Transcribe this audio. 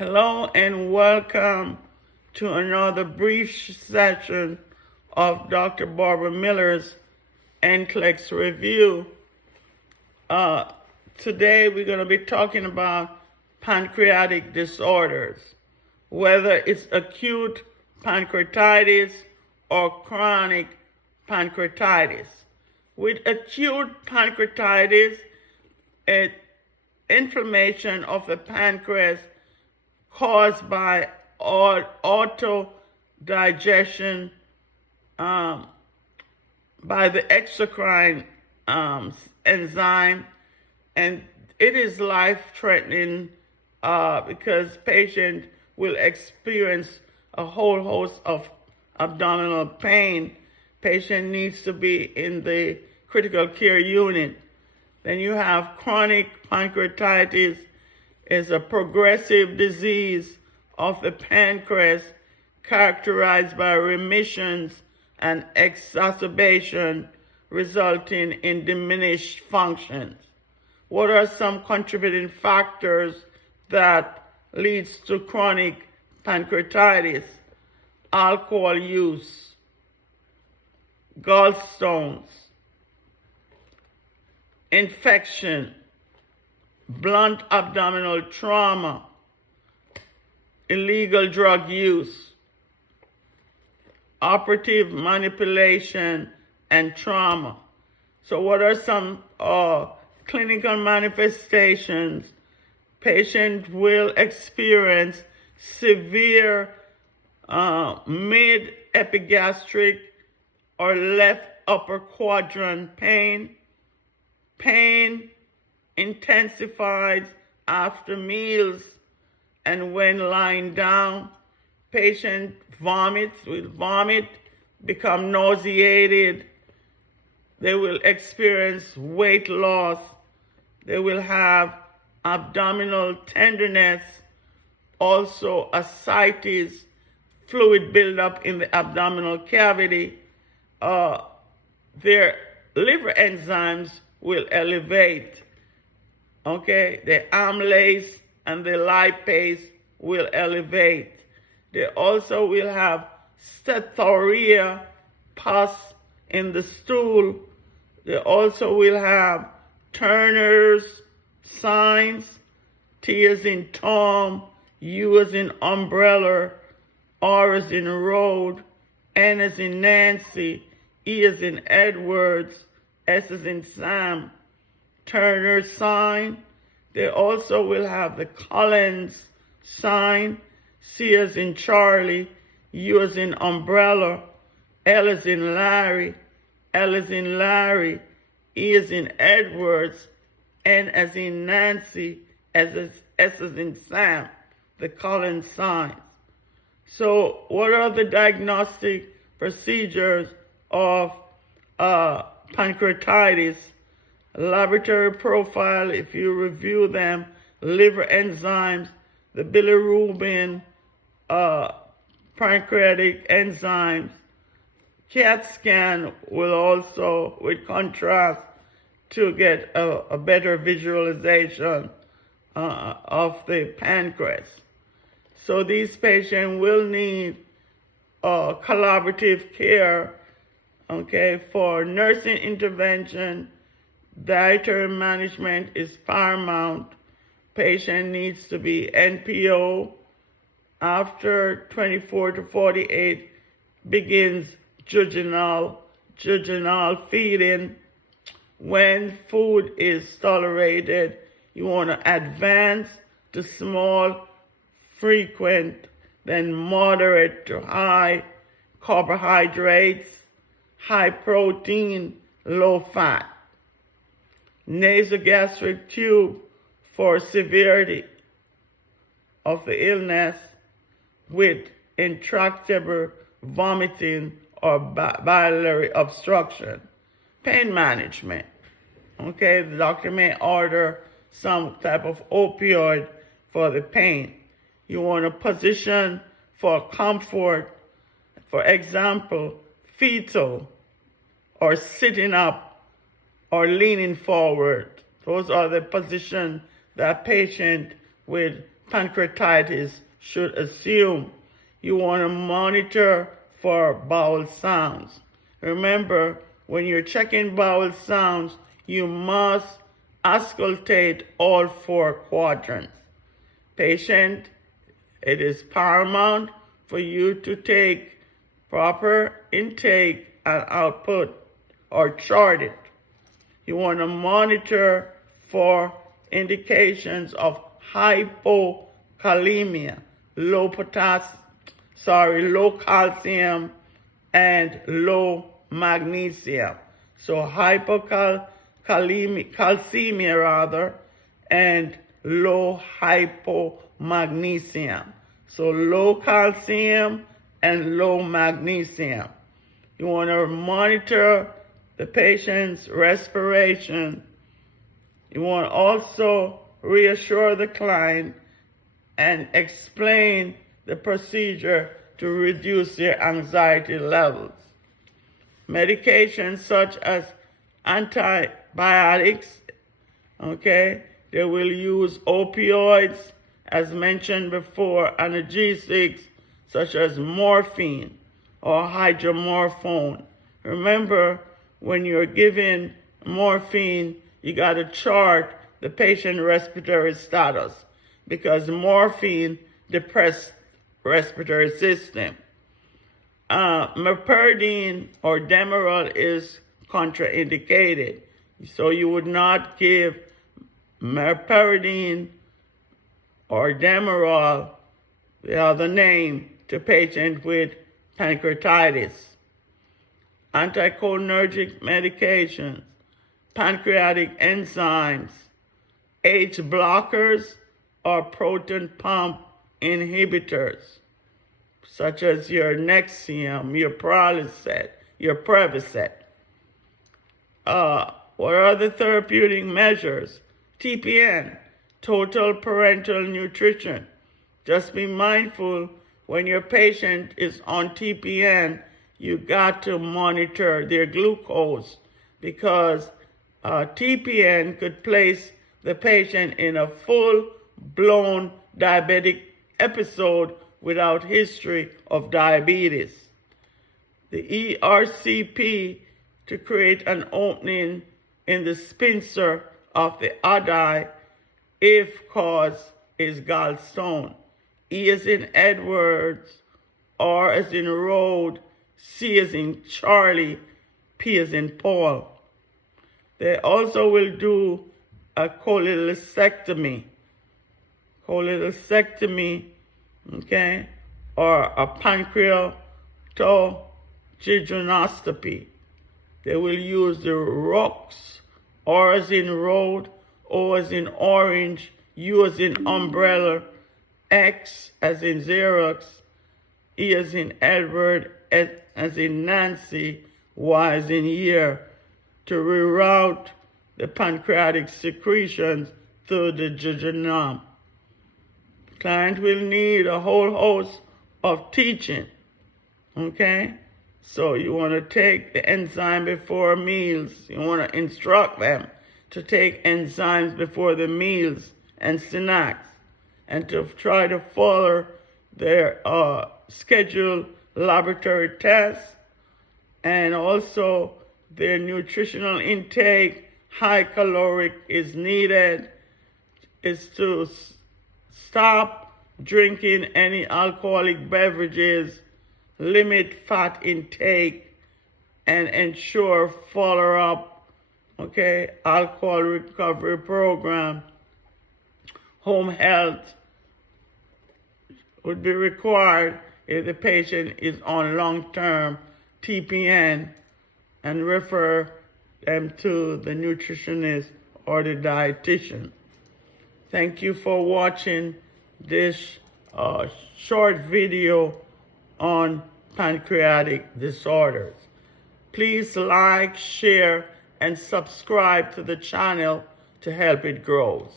Hello and welcome to another brief session of Dr. Barbara Miller's NCLEX review. Today we're going to be talking about pancreatic disorders, whether it's acute pancreatitis or chronic pancreatitis. With acute pancreatitis, inflammation of the pancreas caused by autodigestion by the exocrine enzyme, and it is life-threatening because patient will experience a whole host of abdominal pain. Patient needs to be in the critical care unit. Then you have chronic pancreatitis. Is a progressive disease of the pancreas characterized by remissions and exacerbation resulting in diminished functions. What are some contributing factors that leads to chronic pancreatitis? Alcohol use, gallstones, infection, blunt abdominal trauma, illegal drug use, operative manipulation, and trauma. So what are some clinical manifestations? Patient will experience severe mid-epigastric or left upper quadrant pain intensifies after meals and when lying down. Patient will vomit, become nauseated. They will experience weight loss. They will have abdominal tenderness, also ascites, fluid buildup in the abdominal cavity. Their liver enzymes will elevate. Okay, the amylase and the lipase will elevate. They also will have steatorrhea, pus in the stool. They also will have Turner's signs, T as in Tom, U as in umbrella, R as in road, N as in Nancy, E as in Edwards, S as in Sam, Turner's sign. They also will have the Collins sign, C as in Charlie, U as in umbrella, L as in Larry, L as in Larry, E as in Edwards, N as in Nancy, S as in Sam, the Collins signs. So what are the diagnostic procedures of pancreatitis? Laboratory profile, if you review them, liver enzymes, the bilirubin, pancreatic enzymes. CAT scan will also, with contrast, to get a better visualization of the pancreas. So these patients will need collaborative care, okay, for nursing intervention. Dietary management is paramount. Patient needs to be NPO. After 24 to 48 begins jejunal feeding. When food is tolerated, you want to advance to small, frequent, then moderate to high carbohydrates, high protein, low fat. Nasogastric tube for severity of the illness with intractable vomiting or biliary obstruction. Pain management. Okay, the doctor may order some type of opioid for the pain. You want a position for comfort, for example, fetal or sitting up or leaning forward. Those are the positions that patient with pancreatitis should assume. You want to monitor for bowel sounds. Remember, when you're checking bowel sounds, you must auscultate all 4 quadrants. Patient, it is paramount for you to take proper intake and output or chart it. You want to monitor for indications of hypokalemia, low calcium and low magnesium. So hypocalcemia and low hypomagnesium. So low calcium and low magnesium. You want to monitor the patient's respiration. You want to also reassure the client and explain the procedure to reduce their anxiety levels. Medications such as antibiotics, okay, they will use opioids, as mentioned before, analgesics such as morphine or hydromorphone. Remember, when you're given morphine, you got to chart the patient's respiratory status because morphine depresses respiratory system. Meperidine or Demerol is contraindicated. So you would not give meperidine or Demerol, the other name, to patients with pancreatitis. Anticholinergic medications, pancreatic enzymes, H blockers, or proton pump inhibitors, such as your Nexium, your Proliset, your Prevacet. What are the therapeutic measures? TPN, total parenteral nutrition. Just be mindful when your patient is on TPN, you got to monitor their glucose because TPN could place the patient in a full-blown diabetic episode without history of diabetes. The ERCP to create an opening in the sphincter of the eye if cause is gallstone. E as in Edwards, R as in road, C as in Charlie, P as in Paul. They also will do a cholecystectomy, okay, or a pancreatogynecostomy. They will use the ROX, R as in road, O as in orange, U as in umbrella, X as in Xerox, E as in Edward, S as in Nancy, Y as in year, to reroute the pancreatic secretions through the jejunum. Client will need a whole host of teaching, okay? So you want to take the enzyme before meals. You want to instruct them to take enzymes before the meals and snacks, and to try to follow their scheduled laboratory tests, and also their nutritional intake. High caloric is needed, is to stop drinking any alcoholic beverages, limit fat intake, and ensure follow-up, okay, alcohol recovery program. Home health would be required if the patient is on long-term TPN, and refer them to the nutritionist or the dietitian. Thank you for watching this short video on pancreatic disorders. Please like, share, and subscribe to the channel to help it grow.